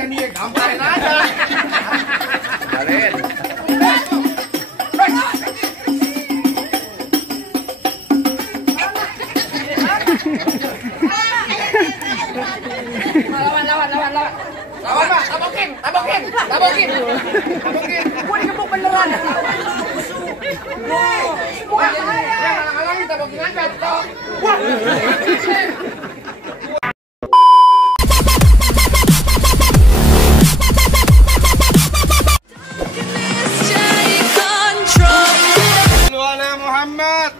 dia nih, gamparin aja. Kalian. Lawan Pak, tabokin. Gua digebuk beneran. Wah, yang halang-halangin tabokin aja, toh. Wah. Muhammad.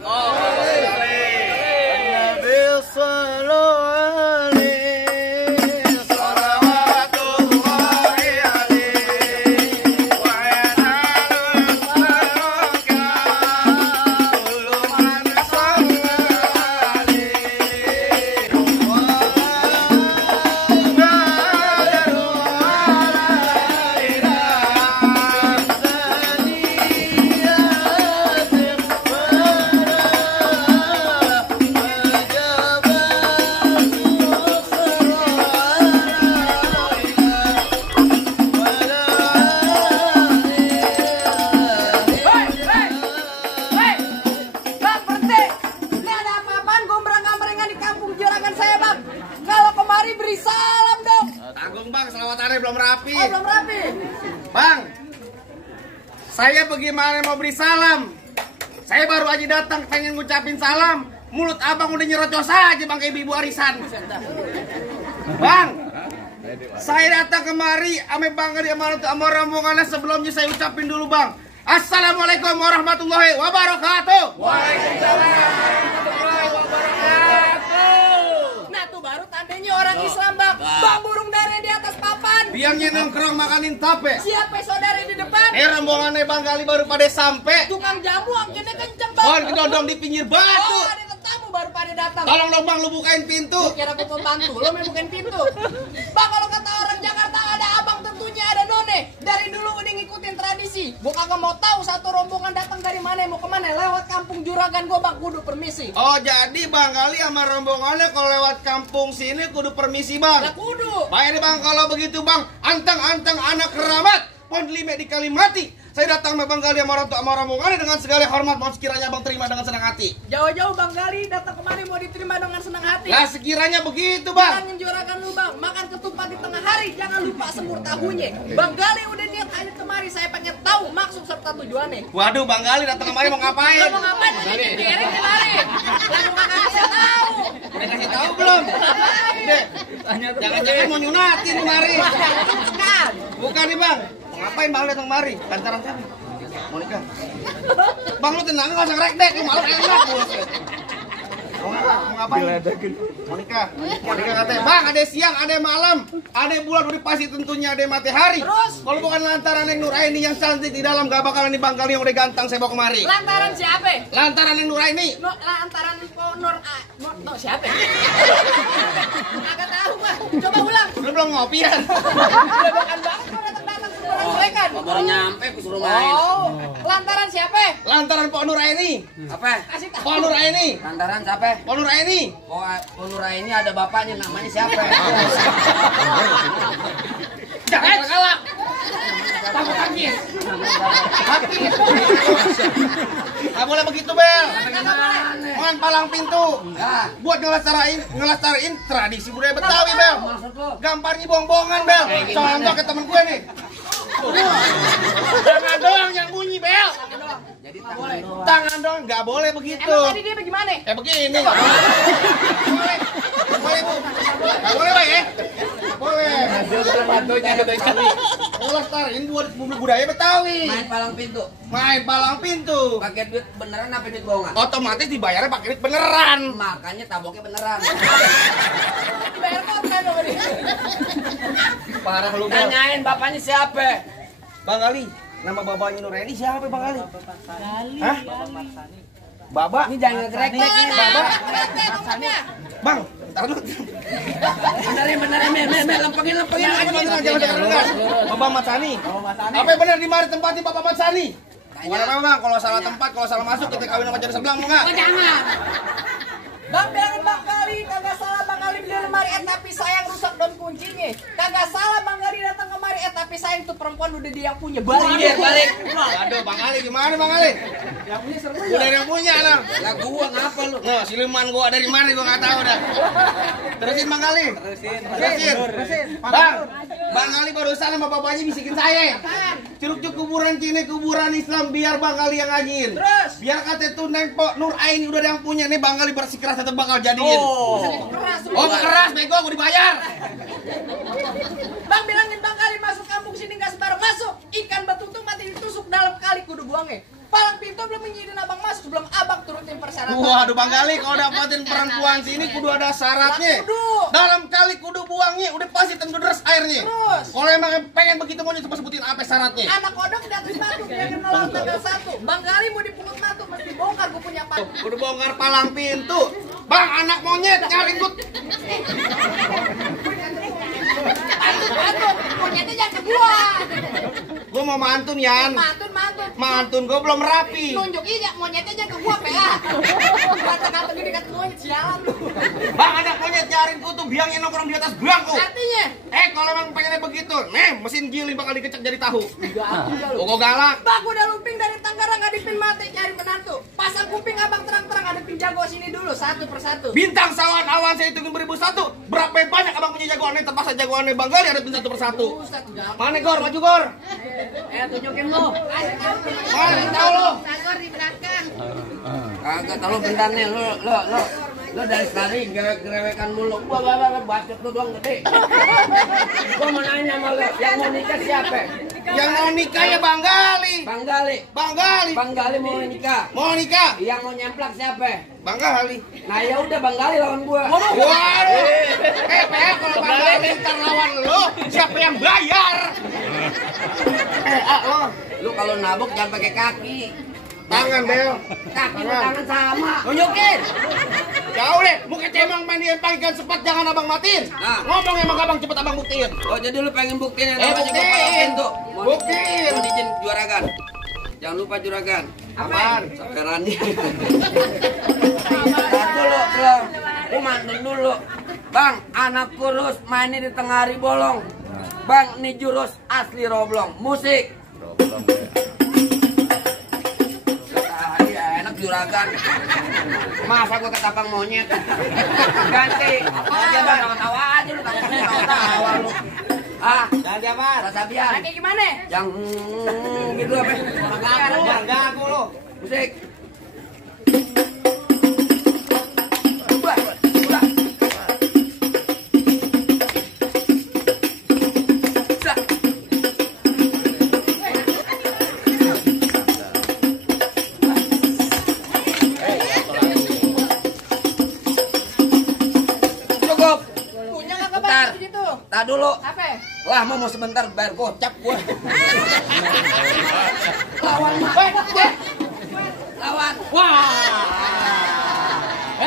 Belum rapi. Oh, belum rapi. Bang, saya bagaimana mau beri salam? Saya baru aja datang pengen ngucapin salam. Mulut abang udah nyerocos aja bang kayak ibu arisan. Bang, saya datang kemari ame bangga di amarat sama rombongannya. Sebelumnya saya ucapin dulu bang, assalamualaikum warahmatullahi wabarakatuh. Waalaikumsalam warahmatullahi wabarakatuh. Nah tuh baru tandanya orang Islam bang. Bang burung dari di atas papan. Biangnya nongkrong makanin tape. Siapa saudara di depan? Rombongannya bang kali baru pada sampai. Tukang jamu angkatnya kenceng bang. Oh, kedondong di pinggir batu. Oh, ada tamu baru pada datang. Tolong dong bang, lu bukain pintu. Lu kira aku pembantu, lu main bukain pintu. Bang, kalau kata orang Jakarta ada abang tentunya ada none. Dari dulu udah ngikutin tradisi. Gua kagak mau tahu satu rombongan datang dari mana, mau kemana. Lewat kampung Juragan gua bang, kudu permisi. Oh jadi bang kali sama rombongannya kalau lewat kampung sini kudu permisi bang. Ya kudu. Baik nih bang, kalau begitu bang, anteng-anteng anak keramat, pon lime di Kalimati. Saya datang bang kali sama rombongannya dengan segala hormat, mohon sekiranya bang terima dengan senang hati. Jauh-jauh bang Gali datang kemari mau diterima dengan senang hati. Lah sekiranya begitu bang. Jangan Juragan lu bang, makan ketupat di tengah hari, jangan lupa semur tahunya. Bang Gali udah niat aja kemari, saya pengen tahu maksud serta tujuannya. Waduh bang Gali datang kemari mau ngapain? Mau ngapain? Dikirim kemari. Lalu makan kasih tahu. Udah kasih tahu belum? Deh, jangan-jangan mau nyunatin kemari. Bukan. Bukan nih bang. Ngapain bang datang kemari? Lantaran siapa? Mau nikah? Bang lu tenang, nggak usah ngerek dek, lu malu enak. Mau ngapain? Mau nikah? Mau nikah katanya. Bang, ada siang, ada malam, ada bulan, udah pasti tentunya ada matahari. Terus? Kalau bukan lantaran yang Nuraini yang cantik di dalam, gak bakalan nih bang kali yang udah ganteng saya bawa kemari. Lantaran siapa? Lantaran yang Nuraini. Lantaran Nur siapa? Agak tahu bang. Coba ulang. Lu belum ngopi kan? Udah makan bang. Mereka baru nyampe aku suruh main. Oh, lantaran siapa? Lantaran Pok Nuraini. Apa? Kasih tahu. Pok Nuraini. Lantaran siapa? Pok Nuraini. Oh, Nura ini ada bapaknya, namanya siapa? Jangan kalak. Takut kaki. Gak boleh begitu Bel. Mohon palang pintu. Buat ngelestariin tradisi budaya Betawi Bel. Gambarnya bohong-bohongan Bel. Contoh ke temen gue nih. Tangan doang yang bunyi Bel. Jadi Tangan doang, nggak boleh begitu. Emang tadi dia bagaimana? Begini. Boleh. Boleh bu. Nggak boleh Bang ya. Boleh. Ngelestariin buat budaya Betawi. main palang pintu. Main palang pintu. Pakai duit beneran apa duit bohongan? Otomatis dibayarnya pakai duit beneran. Makanya taboknya beneran. Dibayar konten dong ini. Parah lu Bel. Tanyain bapaknya siapa? Bang Ali, nama bapaknya Nuraini siapa Bang Ali? Hah? Baba? Ini jangan ngegrek nih, Baba? Bang, ntar lu. Benerin, lempengin. Jangan. Bapak Mat Sani. Apa benar di mari tempatnya Bapak Mat Sani? Bukan apa Bang, kalau salah tempat, kalau salah masuk kita kawin sama jadi sebelah mau enggak? Jangan. Bang bilangin Bang Gali, kagak salah Bang Gali beli lemari tapi sayang rusak don kuncinya. Kagak salah Bang Gali datang perempuan udah dia yang punya. Balik. Aduh, Bang Ali gimana Bang Ali? Yang punya serem Udah yang punya nah. Lah gua ngapa lu? Nah, siluman gua dari mana gua nggak tahu dah. Terusin Bang Ali. Terusin. Bang Ali barusan sama bapaknya bisikin saya. Curug-curug kuburan Cina, kuburan Islam biar Bang Ali yang ngajiin. Terus? Biar kata itu Neng Pok Nur Aini udah ada yang punya nih Bang Ali bersikeras tetap bakal jadiin. Oh, keras bego gua dibayar. Bang bilangin Bang Kali masuk kampung sini nggak sembarang masuk. Ikan betutu mati ditusuk dalam kali kudu buangnya. Palang pintu belum mengizinkan abang masuk sebelum abang turutin persyaratan. Waduh Bang Kali kalau dapatin perempuan sini kudu ada syaratnya. Kudu. Dalam kali kudu buangnya udah pasti tentu deras airnya. Terus? Kalau emang pengen begitu mau coba sebutin apa syaratnya. Anak kodok di atas batu dia kena laut tanggal 1. Bang Kali mau dipungut matu mesti bongkar gue punya pak. Kudu bongkar palang pintu. Bang anak monyet nyari ikut. Mantun, monyetnya jangan ke gua. Gua mau mantun Yan. Mantun. Mantun gua belum rapi. Tunjuk aja monyetnya jangan ke gua, PA. Kata-kata gini kata monyet sialan lu. Bang anak monyet nyariin kutu biangnya nongkrong di atas bangku. Artinya? Kalau emang pengennya begitu, mesin giling bakal dikecek jadi tahu. Enggak lu. Pokok galak. Bang udah lumping dari Tangerang ngadepin mati cari menantu. Pasang kuping abang terang-terang ngadepin jago sini dulu satu persatu. Bintang sawan awan saya hitungin 1001. Berapa banyak abang punya jagoannya terpaksa jagoannya Bang Gali hadapin satu persatu. Mana Gor, maju Gor. Tunjukin lu. Mana tahu lu? Sagor di belakang. Kagak tahu bentar nih lu dari tadi gerewekan mulu. Gua bacot lu doang gede. Gua mau nanya sama lu, yang mau nikah siapa? Yang mau nikah ya Bang Gali. Bang Gali. Bang Gali mau nikah. mau nikah. Yang mau nyemplak siapa? Bang Gali. Nah ya udah Bang Gali lawan gua. Waduh. Kalau Bang Gali ntar lawan lu, siapa yang bayar? Lo. Lu kalau nabok jangan pakai kaki. Tangan Bel. Kaki tangan sama. Tunjukin. Jauh deh, muka cemang main yang panggilan cepat jangan abang matiin. Nah. Ngomong emang abang cepet abang buktiin. Oh jadi lu pengen buktiin yang namanya gua Buktiin. palang pintu. Buktiin. Mau izin juragan. Jangan lupa juragan. Apaan? Sampai Rani. Dulu, lu mantun dulu. Bang, anak kurus mainnya di tengah hari bolong. Bang, ini jurus asli roblong. Musik. Enak juragan. Masa gua ketapang monyet. Ganti. Aja bang, tawa aja lu. Tawa lu. Ganti apa? Rasabian. Kayak gimana? Yang gitu apa? Gagu lu. Musik. Cukup. Punya kagak Bentar. bang gitu? Tak dulu. Apa? Wah, mau sebentar bayar gocap gua. Lawan Lawan. Wah.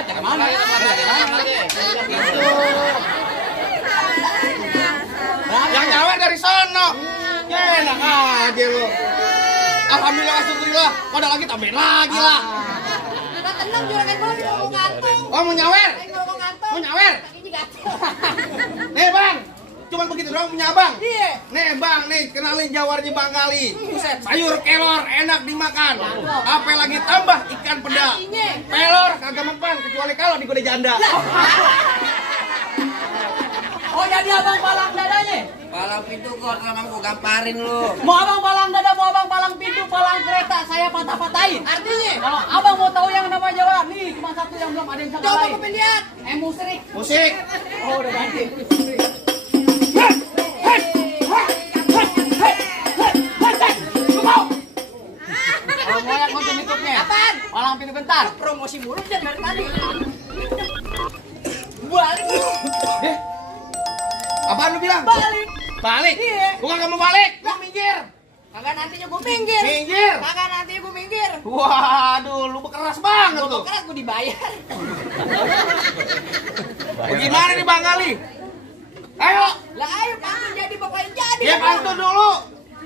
jangan mana? Yang nyawer dari sono. Ya enak aja lu. Alhamdulillah syukurillah. Pada lagi tambahin lagi lah. Nah, tenang juragan gua lagi ngomong gantung. Oh mau nyawer? Lagi ngomong gantung. Mau nyawer? Kakinya gantung. Nih Bang. Cuman begitu doang punya abang. Iya. Nih Bang, nih kenalin jawarnya Bang Gali. Buset. Sayur kelor enak dimakan. Apa lagi tambah ikan peda. Artinya? Pelor kagak mempan kecuali kalau digoda janda. Oh jadi abang palang dadanya? Palang pintu kok emang gua gamparin lu. Mau abang palang dada, mau abang palang pintu, palang kereta, saya patah-patahin. Artinya? Kalau abang mau tahu yang nama Jawa, nih cuma satu yang belum ada yang sama lain. Coba lihat. Musrik. Musik. Oh udah ganti. Kalau mau yang nonton YouTube-nya. Apaan? Palang pintu bentar. Promosi mulu dan dari tadi. Balik lu. Apaan lu bilang? Balik. Balik? Iya. Bukan kamu balik, gua minggir. Kagak nantinya gue minggir. Minggir. Kagak nantinya gue minggir. Waduh, lu keras banget Gue tuh. keras gue dibayar. Gimana nih Bang Gali? Ayo. Lah ayo pantun jadi bapaknya jadi. Ya pantun dulu.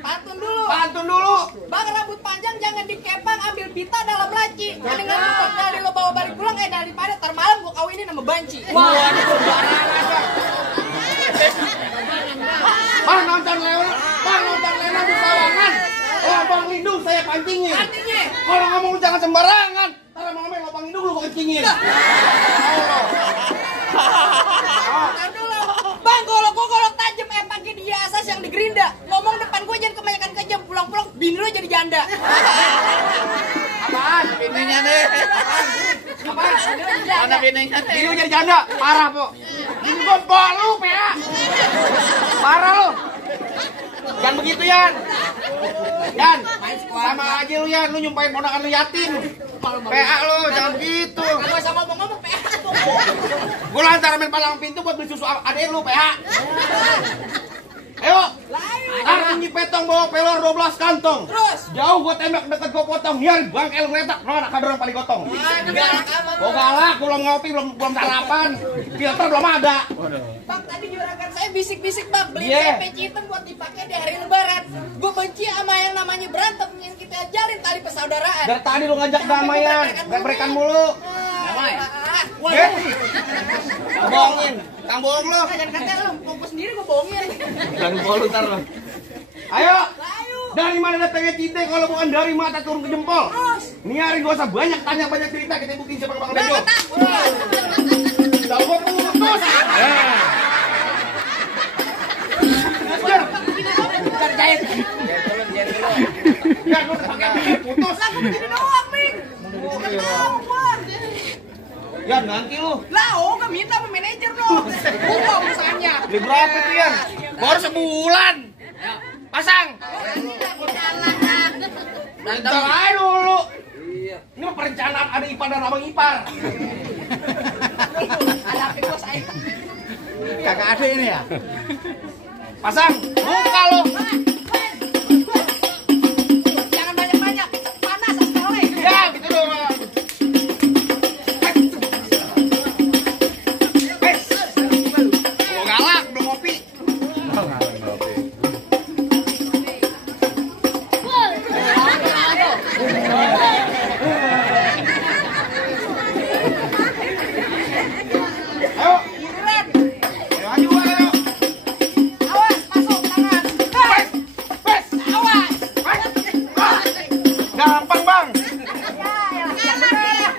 Pantun dulu. Pantun dulu. Bang rambut panjang jangan dikepang, ambil pita dalam laci. Mendingan lu dari lo bawa balik pulang daripada ntar malam gue kawinin sama banci. Wah, ini sembarangan aja. Bang nonton lewat. Bang nonton kencingin. Artinya? Kalau ngomong lu jangan sembarangan. Ntar ngomongnya lubang hidung lu kencingin. Ntar dulu. Bang, golok gua golok tajam pakai dia asas yang di gerinda. Ngomong depan gua jangan kebanyakan kejam. Pulang-pulang bini lu jadi janda. Apaan? Bininya nih. Apaan? Mana bininya nih? Bini lu jadi janda. Parah, Po. Bini gua empok lu, PA. Parah lu. Jangan begitu, Yan. Yan, sama aja lu, Yan. Lu nyumpahin ponakan lu yatim. PA lu, jangan begitu. Kalau sama ngomong PA. Gua lantar main palang pintu buat beli susu adek lu, PA. Ayo. Ntar tinggi petong bawa pelor 12 kantong. Terus? Jauh gua tembak deket gua potong. Yan, bangkel ngeletak. No, anak kadang paling gotong. Gua galak, belum ngopi, belum sarapan. Filter belum ada. Bang, tadi juragan saya bisik-bisik bang, beli Iya. peci hitam buat dipakai di hari lebaran. Gue benci sama yang namanya berantem yang kita ajarin tali persaudaraan. Dari tadi lu ngajak damaian, brek-brekan mulu. Damai. Eh, bohongin, kang bohong lu. Jangan kata lu, gue sendiri gue bohongin. Jangan bohong lu ntar lu. Ayo, Ayo. dari mana datangnya cinta kalau bukan dari mata turun ke jempol? Terus. Nih hari gak usah banyak tanya banyak cerita, kita buktiin siapa Bang Bejo. Jangan takut. Udah gua putus. Jar, Jahit. ya lu pakai putus. Lah gue begini doang, Bing. Bukan tahu gua. Ya nanti lu. Lah, gak minta sama manajer dong. Gua usahanya. Beli berapa tuh Yan? Baru sebulan. Pasang. Ntar aja dulu. Ini mah perencanaan ada ipar dan abang ipar. Ada apa gua saya? Kagak ada ini ya? Pasang. Buka lu. Jangan banyak-banyak. Panas sekali. Ya gitu doang. Gua galak, belum ngopi. Ayo. Ayo maju gua, ayo. Awas, masuk tangan. Pes. Awas. Gampang, Bang. Yang bener.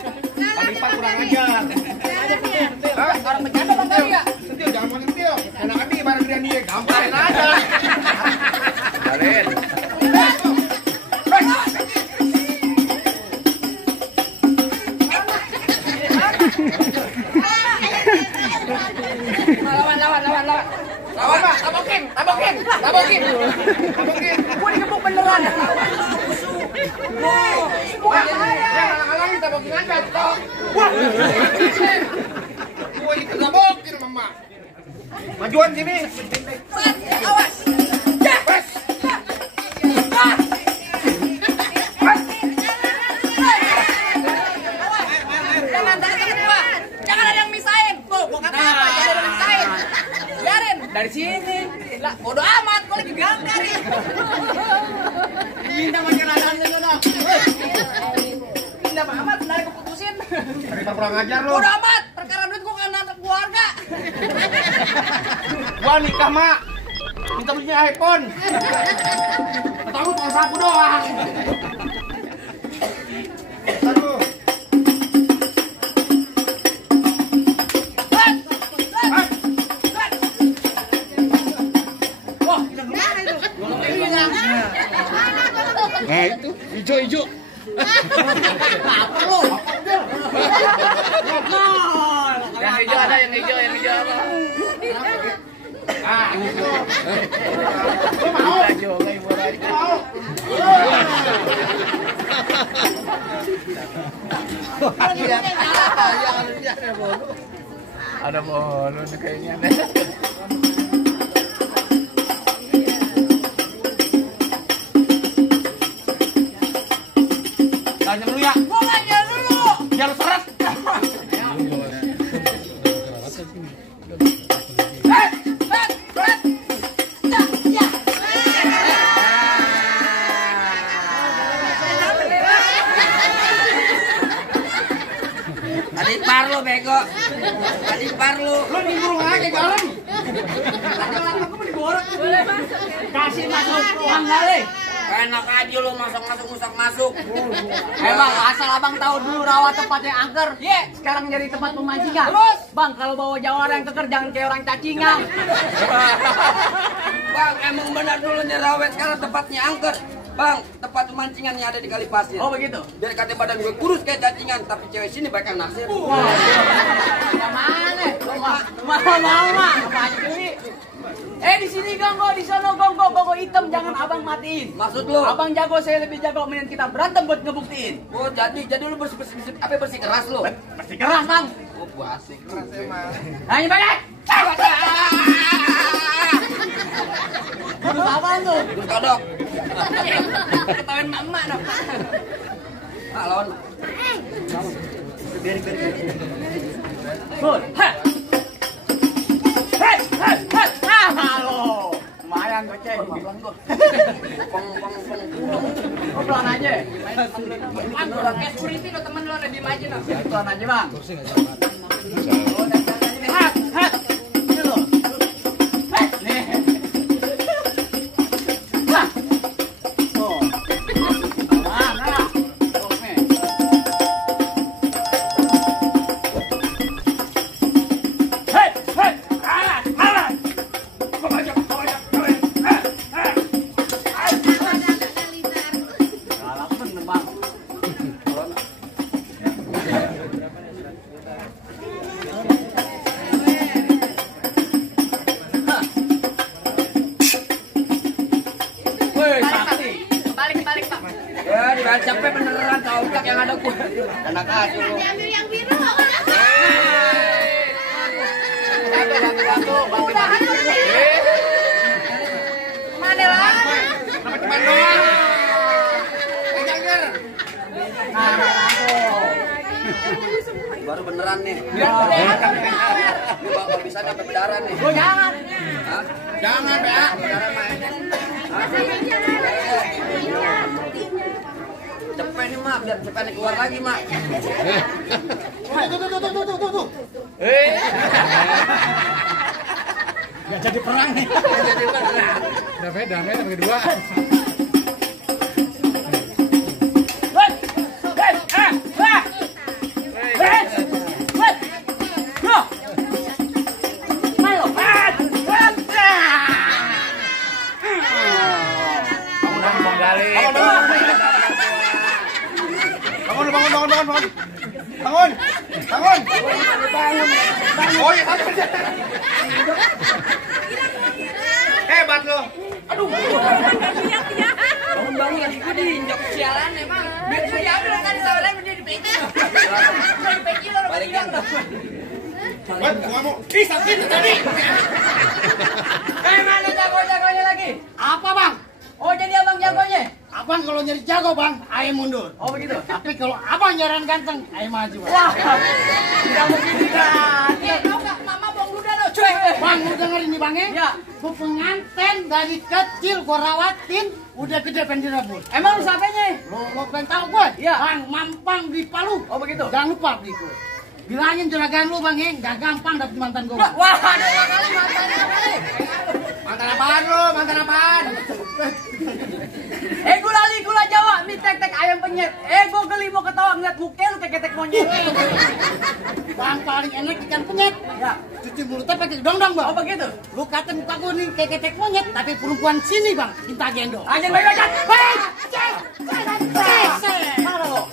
Tadi Pak kurang ajar. Hah? Orang bercanda bang tadi ya? Sentil, jangan paling sentil. Enak aja barang dia gamparin aja. Kalian. Lawan. Lawan, Pak. Tabokin. Gua digebuk beneran. Wah, jangan halang-halangin, tabokin aja, toh. Wah. Gua ditabokin, Mama. Majuan sini. Awas. Pes. Jangan datang gua. Jangan ada yang misahin. Tuh, gua kata apa? Jangan ada yang misahin. Biarin. Dari sini. Lah, bodo amat. Gua lagi ganggar ya. Minta makanan lu dong. Minta amat, benar gua putusin. Daripada kurang ajar lu. Bodo amat. Perkara duit gua kan anak keluarga. Gua nikah, Mak. Minta belinya iPhone. Atau lu tukang sapu doang. Aduh. Wah, udah kemana itu? Nah itu hijau. Apa lu? Yang hijau ada, yang hijau apa? Ah, gitu. Lu mau? Mau? Ada bolu nih kayaknya. Tanya dulu ya. Gua ngajar dulu. Biar seret. Tadi par lu bego. Tadi par lu. Lu nimbrung aja garam. Kasih masuk uang kali. Enak aja lu masuk. Bang, asal abang tahu dulu rawa tempat yang angker. Sekarang jadi tempat pemancingan. Terus, bang, kalau bawa jawara yang keker jangan kayak orang cacingan. Bang, emang benar dulu nih rawet sekarang tempatnya angker. Bang, tempat pemancingannya ada di Kali Pasir. Oh begitu. Jadi kata badan gue kurus kayak cacingan, tapi cewek sini bakal naksir. Yang mana? Mama, apa aja Dewi? Di sini gonggo, di sana gonggo hitam, jangan abang matiin. Maksud lu? Abang jago, saya lebih jago, mending kita berantem buat ngebuktiin. Oh, jadi lu bersih keras lu. Pasti keras bang. Oh, bersih keras emang. Hanya banyak. Duduk apaan tuh? Duduk kodok. Ketahuan mama dong. Lawan. Good. Halo. Lumayan goceng. Kok pelan aja? Kayak security lo temen lo ada di aja no. Pelan aja bang. Ini lo. Nih. Balik sampai beneran kautak yang ada gua. Enak aja lu. Ambil yang biru. Udahan lu nih. Mana lah? Teman doang. Baru beneran nih. Lu bakal bisa dapat bedaran nih. Gua jangan. Hah? Jangan, Bea. Bedaran main. Cepet nih, Mak, biar cepetnya keluar lagi, Mak. Tuh. Gak jadi perang nih. Udah beda bagi dua. Bangun. Oh iya, hebat lo. Bangun lagi gua diinjak sialan emang. Biar dia ambil kan saudara menjadi peci. Jadi peci lo Balik kan. Buat gua mau. Sakit tadi. Mana jagonya lagi? Apa, Bang? Oh jadi abang jagonya? Abang kalau nyari jago, Bang, ayah mundur. Oh begitu. Tapi kalau abang nyaran ganteng, ayah maju, Bang. Wah, tidak begitu kan? Tahu nggak, mama bong duda lo, cuy. Bang, lu dengerin nih, Bang, ya? Ya. Gua pengantin dari kecil gua rawatin, udah gede pengen direbut. Emang lu siapanya? Lo pengen tahu gue? Iya. Bang, mampang di Palu. Oh begitu. Jangan lupa beli gue. Bilangin juragan lu, Bang, ya, gak gampang dapet mantan gue. Wah, ada kali mantannya kali. Mantan apaan lu? Mantan apaan? Gula Jawa, mie tek-tek ayam penyet. Gue geli mau ketawa ngeliat muka lu tek-tek monyet. Bang, paling enak ikan penyet. Ya. Cuci mulutnya pakai dong-dong, Bang. Oh begitu. Lu kata muka gue nih kayak ketek monyet, tapi perempuan sini, Bang, minta gendong. Aja baik aja. Halo.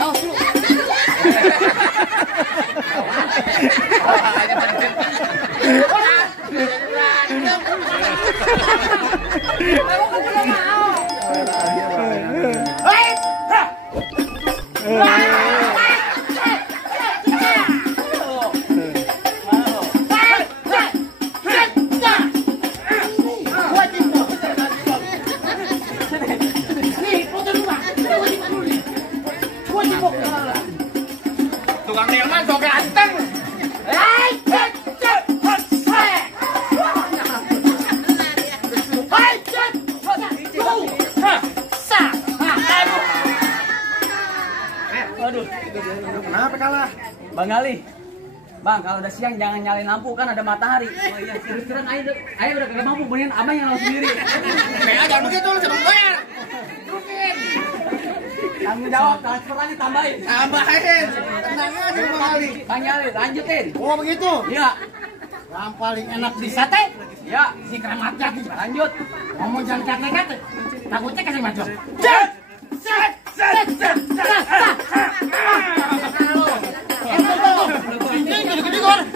Oh, lu. Tukang delman so ganteng. Aduh. Kenapa kalah? Bang Ali. Bang, kalau udah siang jangan nyalain lampu kan ada matahari. Oh iya, terus ayo udah kagak mampu, mendingan abang yang langsung sendiri. Jangan begitu, lu sama bayar. Rukin. Tanggung jawab, transferannya tambahin. Tambahin. Tenang aja Bang Ali. Bang Ali, lanjutin. Oh begitu. Iya. Yang paling enak di sate, Iya. si keramat jati. Lanjut. Ngomong jangan kate-kate. Takutnya kasih macam.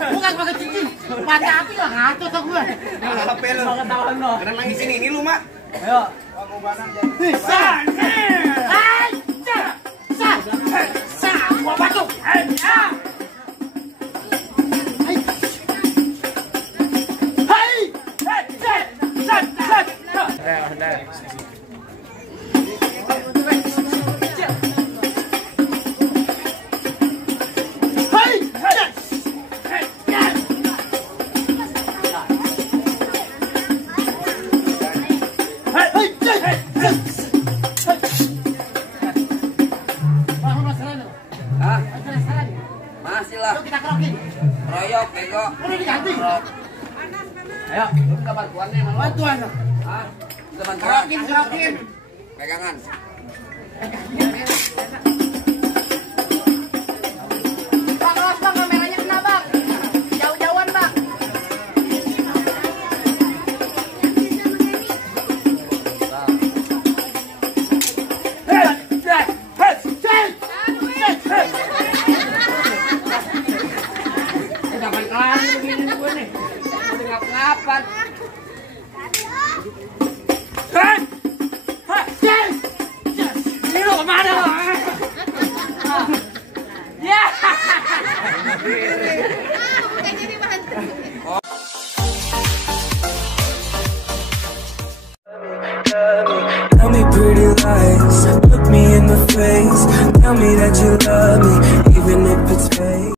Bukan pakai cincin, pakai api lah ngaco tuh gue. Apa lu? Ketahuan lo. Karena nangis ini lu mak. Ayo. Gua batuk. Hah? Masih lah. Kita kerokin. Royok, bego. Udah diganti. Ayo, lu minta bantuannya emang lu? Bantuan. Hah? Minta bantuan? Kerokin. Pegangan. Bang, awas bang, kameranya kena bang. Jauh-jauhan bang. Kapan kelar begini gue nih? Udah ngap-ngapan. Ini lu kemana lo? Ya. Tell me pretty lies, look me in the face. Tell me that you love me, even if it's fake.